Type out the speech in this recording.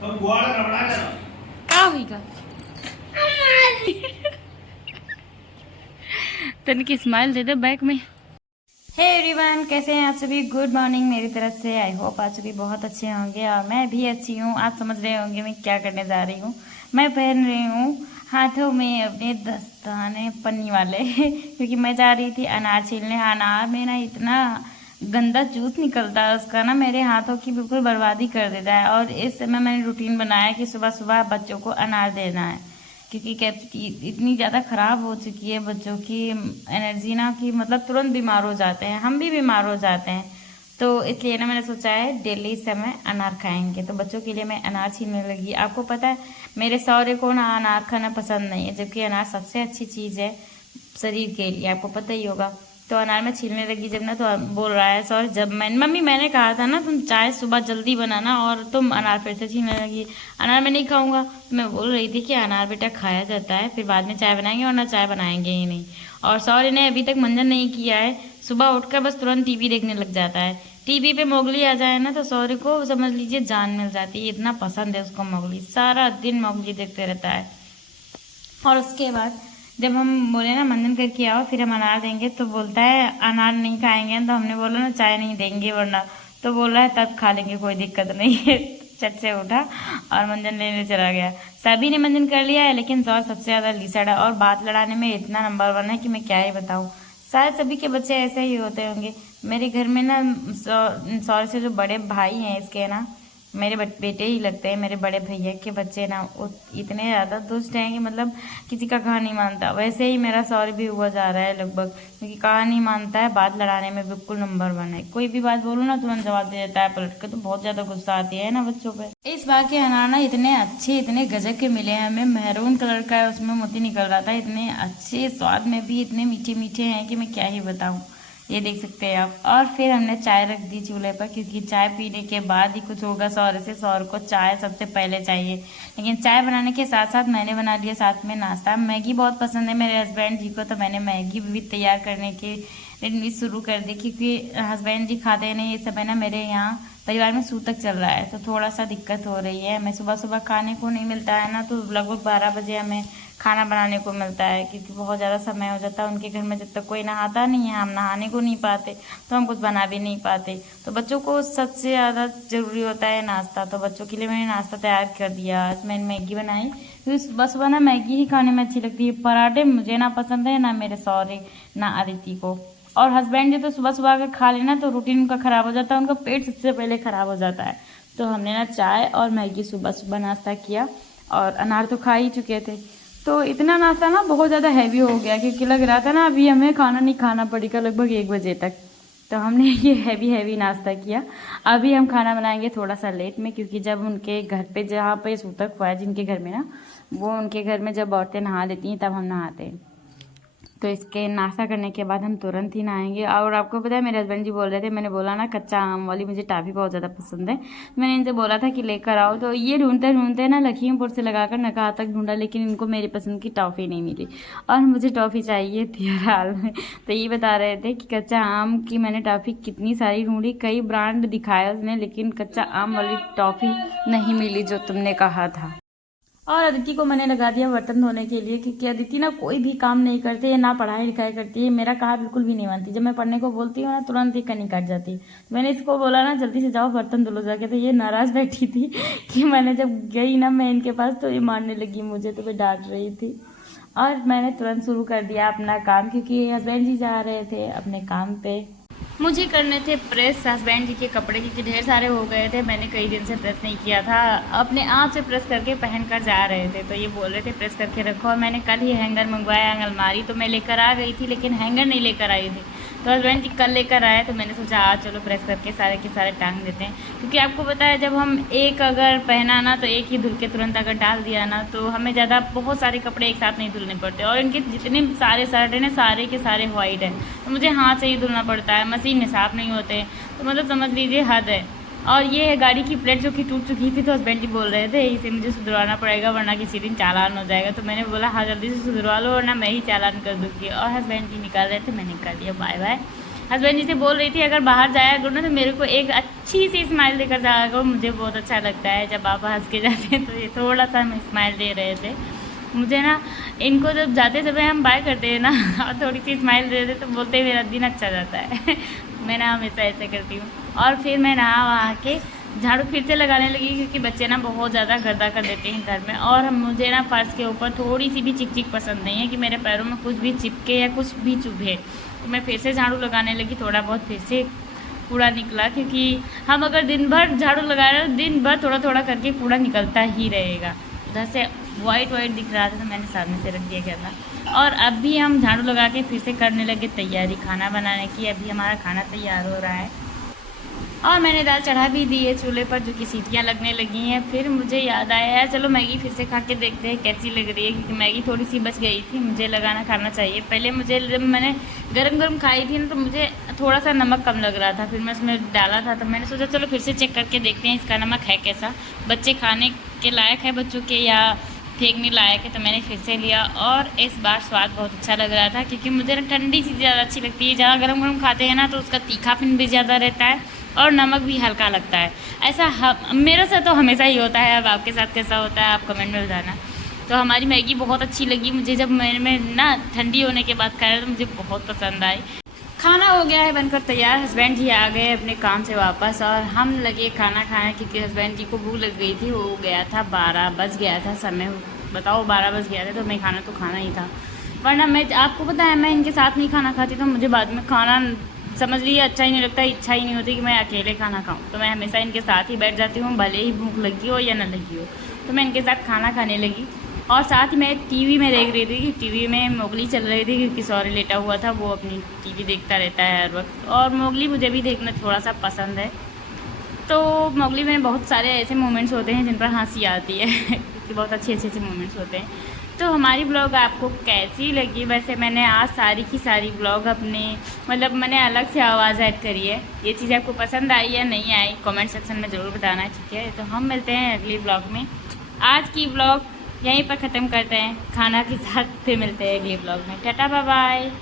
क्या होगा तनिक स्माइल दे दे बैक में। हे एवरीवन, कैसे हैं आप सभी? गुड मॉर्निंग मेरी तरफ से। आई होप आप सभी बहुत अच्छे होंगे और मैं भी अच्छी हूँ। आप समझ रहे होंगे मैं क्या करने जा रही हूँ। मैं पहन रही हूँ हाथों में अपने दस्ताने पन्नी वाले क्योंकि मैं जा रही थी अनार छीलने। अनार में ना इतना गंदा जूस निकलता है उसका ना, मेरे हाथों की बिल्कुल बर्बादी कर देता है। और इस समय मैंने रूटीन बनाया कि सुबह सुबह बच्चों को अनार देना है, क्योंकि कैपेसिटी इतनी ज़्यादा ख़राब हो चुकी है बच्चों की एनर्जी ना, कि मतलब तुरंत बीमार हो जाते हैं, हम भी बीमार हो जाते हैं। तो इसलिए ना मैंने सोचा है डेली इस समय अनार खाएंगे, तो बच्चों के लिए मैं अनार छीलने लगी। आपको पता है मेरे सौरे को ना अनार खाना पसंद नहीं है, जबकि अनार सबसे अच्छी चीज़ है शरीर के लिए, आपको पता ही होगा। तो अनार में छीलने लगी जब ना, तो बोल रहा है सॉरी, जब मम्मी मैंने कहा था ना तुम चाय सुबह जल्दी बनाना, और तुम अनार फिर से छीलने लगी। अनार मैं नहीं खाऊंगा, तो मैं बोल रही थी कि अनार बेटा खाया जाता है, फिर बाद में चाय बनाएंगे, और ना चाय बनाएंगे ही नहीं। और सॉरी ने अभी तक मंजन नहीं किया है, सुबह उठकर बस तुरंत टीवी देखने लग जाता है। टीवी पे मोगली आ जाए ना तो सॉरी को समझ लीजिए जान मिल जाती है, इतना पसंद है उसको मोगली, सारा दिन मोगली देखते रहता है। और उसके बाद जब हम बोले ना मंजन करके आओ फिर हम अनार देंगे, तो बोलता है अनार नहीं खाएंगे। तो हमने बोला ना चाय नहीं देंगे वरना, तो बोल रहा है तब खा लेंगे कोई दिक्कत नहीं है। चट से उठा और मंजन लेने चला गया। सभी ने मंजन कर लिया है, लेकिन सौर सबसे ज्यादा लीसड़ है और बात लड़ाने में इतना नंबर 1 है कि मैं क्या ही बताऊं। शायद सभी के बच्चे ऐसे ही होते होंगे। मेरे घर में ना सौर से जो बड़े भाई हैं इसके ना, मेरे बेटे ही लगते हैं। मेरे बड़े भैया के बच्चे ना इतने ज़्यादा दुष्ट हैं कि मतलब किसी का कहा नहीं मानता। वैसे ही मेरा सॉरी भी हुआ जा रहा है लगभग, क्योंकि कहा नहीं मानता है, बात लड़ाने में बिल्कुल नंबर 1 है। कोई भी बात बोलो ना तुरंत जवाब दे देता है पलट के, तो बहुत ज़्यादा गुस्सा आती है ना बच्चों पे। इस बार के अनार ना इतने अच्छे इतने गजब के मिले हैं हमें। मैरून कलर का है, उसमें मोती निकल रहा था, इतने अच्छे स्वाद में भी इतने मीठे मीठे हैं कि मैं क्या ही बताऊँ। ये देख सकते हैं आप। और फिर हमने चाय रख दी चूल्हे पर, क्योंकि चाय पीने के बाद ही कुछ होगा। सौर को चाय सबसे पहले चाहिए। लेकिन चाय बनाने के साथ साथ मैंने बना लिया साथ में नाश्ता। मैगी बहुत पसंद है मेरे हस्बैंड जी को, तो मैंने मैगी भी तैयार करने की शुरू कर दी, क्योंकि हस्बैंड जी खाते नहीं इस समय ना। मेरे यहाँ परिवार में सूतक चल रहा है, तो थोड़ा सा दिक्कत हो रही है। हमें सुबह सुबह खाने को नहीं मिलता है ना, तो लगभग 12 बजे हमें खाना बनाने को मिलता है, क्योंकि बहुत ज़्यादा समय हो जाता है उनके घर में। जब तक कोई नहाता नहीं है, हम नहाने को नहीं पाते, तो हम कुछ बना भी नहीं पाते। तो बच्चों को सबसे ज़्यादा ज़रूरी होता है नाश्ता, तो बच्चों के लिए मैंने नाश्ता तैयार कर दिया। आज मैंने मैगी बनाई, क्योंकि सुबह सुबह ना मैगी ही खाने में अच्छी लगती है। पराठे मुझे ना पसंद है, ना मेरे सौरे, ना अदिति को। और हस्बैंड जी तो सुबह सुबह अगर खा लेना तो रूटीन उनका ख़राब हो जाता है, उनका पेट सबसे पहले ख़राब हो जाता है। तो हमने ना चाय और मैगी सुबह सुबह नाश्ता किया, और अनार तो खा ही चुके थे। तो इतना नाश्ता ना बहुत ज़्यादा हैवी हो गया, क्योंकि लग रहा था ना अभी हमें खाना नहीं खाना पड़ेगा लगभग 1 बजे तक। तो हमने ये हैवी नाश्ता किया। अभी हम खाना बनाएंगे थोड़ा सा लेट में, क्योंकि जब उनके घर पे जहाँ पे सूतक हुआ है जिनके घर में ना, वो उनके घर में जब औरतें नहा लेती हैं तब हम नहाते हैं। तो इसके नाश्ता करने के बाद हम तुरंत ही नहाएंगे। और आपको पता है मेरे हस्बैंड जी बोल रहे थे, मैंने बोला ना कच्चा आम वाली मुझे टॉफ़ी बहुत ज़्यादा पसंद है, मैंने इनसे बोला था कि लेकर आओ। तो ये ढूंढते ढूंढते ना लखीमपुर से लगाकर नकाहा तक ढूंढा, लेकिन इनको मेरी पसंद की टॉफ़ी नहीं मिली, और मुझे टॉफ़ी चाहिए थी हर हाल में। तो ये बता रहे थे कि कच्चा आम की मैंने टॉफ़ी कितनी सारी ढूंढी, कई ब्रांड दिखाया उसने, लेकिन कच्चा आम वाली टॉफ़ी नहीं मिली जो तुमने कहा था। और अदिति को मैंने लगा दिया बर्तन धोने के लिए, क्योंकि अदिति ना कोई भी काम नहीं करती है, ना पढ़ाई लिखाई करती है, मेरा कहा बिल्कुल भी नहीं मानती। जब मैं पढ़ने को बोलती हूँ ना तुरंत ही कनी काट जाती है। तो मैंने इसको बोला ना जल्दी से जाओ बर्तन धुलो जाके, तो ये नाराज बैठी थी कि मैंने जब गई ना मैं इनके पास तो ये मारने लगी मुझे, तो मैं डांट रही थी। और मैंने तुरंत शुरू कर दिया अपना काम, क्योंकि हस्बैंड जी जा रहे थे अपने काम पे। मुझे करने थे प्रेस हस्बैंड जी के कपड़े, क्योंकि ढेर सारे हो गए थे, मैंने कई दिन से प्रेस नहीं किया था। अपने आप से प्रेस करके पहन कर जा रहे थे, तो ये बोल रहे थे प्रेस करके रखो। और मैंने कल ही हैंगर मंगवाया अलमारी, तो मैं लेकर आ गई थी, लेकिन हैंगर नहीं लेकर आई थी। तो हस्बैंड जी कल लेकर आए, तो मैंने सोचा आज चलो प्रेस करके सारे के सारे टांग देते हैं। क्योंकि आपको पता है जब हम एक अगर पहना ना, तो एक ही धुल के तुरंत अगर डाल दिया ना, तो हमें ज़्यादा बहुत सारे कपड़े एक साथ नहीं धुलने पड़ते। और इनके जितने सारे शर्ट हैं ना सारे के सारे वाइट हैं, तो मुझे हाथ से ही धुलना पड़ता है, मशीन में साफ नहीं होते। तो मतलब समझ लीजिए हद है। और ये है गाड़ी की प्लेट जो कि टूट चुकी थी, तो हस्बैंड जी बोल रहे थे इसे मुझे सुधरवाना पड़ेगा वरना किसी दिन चालान हो जाएगा। तो मैंने बोला हाँ जल्दी से सुधरवा लो वरना मैं ही चालान कर दूँगी। और हस्बैंड जी निकाल रहे थे, मैंने कर दिया बाय बाय। हस्बैंड जी से बोल रही थी अगर बाहर जाया करो ना तो मेरे को एक अच्छी सी स्माइल देकर जाया करो, मुझे बहुत अच्छा लगता है जब आप हंस के जाते हैं। तो ये थोड़ा सा हम स्माइल दे रहे थे। मुझे ना इनको जब जाते समय हम बाय करते हैं ना और थोड़ी सी स्माइल दे देते तो बोलते हैं मेरा दिन अच्छा जाता है। मैं ना हमेशा ऐसे करती हूँ। और फिर मैं नहा वहा के झाड़ू फिर से लगाने लगी क्योंकि बच्चे ना बहुत ज़्यादा गंदा कर देते हैं घर में। और मुझे ना फर्श के ऊपर थोड़ी सी भी चिक चिक पसंद नहीं है कि मेरे पैरों में कुछ भी चिपके या कुछ भी चुभे। तो मैं फिर से झाड़ू लगाने लगी, थोड़ा बहुत फिर से कूड़ा निकला क्योंकि हम अगर दिन भर झाड़ू लगा रहे हैं दिन भर थोड़ा थोड़ा करके कूड़ा निकलता ही रहेगा। उधर से वाइट वाइट दिख रहा था तो मैंने सामने से रख दिया था। और अब भी हम झाड़ू लगा के फिर से करने लगे तैयारी खाना बनाने की। अभी हमारा खाना तैयार हो रहा है और मैंने दाल चढ़ा भी दी है चूल्हे पर जो कि सीटियाँ लगने लगी हैं। फिर मुझे याद आया यार चलो मैगी फिर से खा के देखते हैं कैसी लग रही है, क्योंकि मैगी थोड़ी सी बच गई थी, मुझे लगाना खाना चाहिए। पहले मुझे जब मैंने गरम गरम खाई थी ना तो मुझे थोड़ा सा नमक कम लग रहा था, फिर मैं उसमें डाला था तो मैंने सोचा चलो फिर से चेक करके देखते हैं इसका नमक है कैसा, बच्चे खाने के लायक है बच्चों के या फेंकने लायक है। तो मैंने फिर से लिया और इस बार स्वाद बहुत अच्छा लग रहा था क्योंकि मुझे ना ठंडी चीज़ ज़्यादा अच्छी लगती है। जहाँ गरम गरम खाते हैं ना तो उसका तीखापन भी ज़्यादा रहता है और नमक भी हल्का लगता है। ऐसा मेरे से तो हमेशा ही होता है। अब आपके साथ कैसा होता है आप कमेंट में बताना। तो हमारी मैगी बहुत अच्छी लगी मुझे, जब मैं ना ठंडी होने के बाद खाया तो मुझे बहुत पसंद आई। खाना हो गया है बनकर तैयार, हस्बैंड जी आ गए अपने काम से वापस और हम लगे खाना खाने क्योंकि हस्बैंड जी को भूख लग गई थी। हो गया था 12 बज गया था समय, बताओ 12 बज गया था तो मैं खाना तो खाना ही था। वरना मैं आपको पता है मैं इनके साथ नहीं खाना खाती तो मुझे बाद में खाना समझ लीजिए अच्छा ही नहीं लगता, इच्छा ही नहीं होती कि मैं अकेले खाना खाऊं। तो मैं हमेशा इनके साथ ही बैठ जाती हूँ भले ही भूख लगी हो या ना लगी हो। तो मैं इनके साथ खाना खाने लगी और साथ ही मैं टीवी में देख रही थी कि टीवी में मोगली चल रही थी क्योंकि सॉरी लेटा हुआ था, वो अपनी टीवी देखता रहता है हर वक्त। और मोगली मुझे भी देखना थोड़ा सा पसंद है। तो मोगली में बहुत सारे ऐसे मोमेंट्स होते हैं जिन पर हंसी आती है क्योंकि बहुत अच्छे अच्छे से मोमेंट्स होते हैं। तो हमारी ब्लॉग आपको कैसी लगी? वैसे मैंने आज सारी की सारी ब्लॉग अपने मतलब मैंने अलग से आवाज़ ऐड करी है। ये चीज़ आपको पसंद आई या नहीं आई कमेंट सेक्शन में ज़रूर बताना, ठीक है? तो हम मिलते हैं अगली ब्लॉग में। आज की ब्लॉग यहीं पर ख़त्म करते हैं, खाना के साथ फिर मिलते हैं अगली ब्लॉग में। Tata bye bye.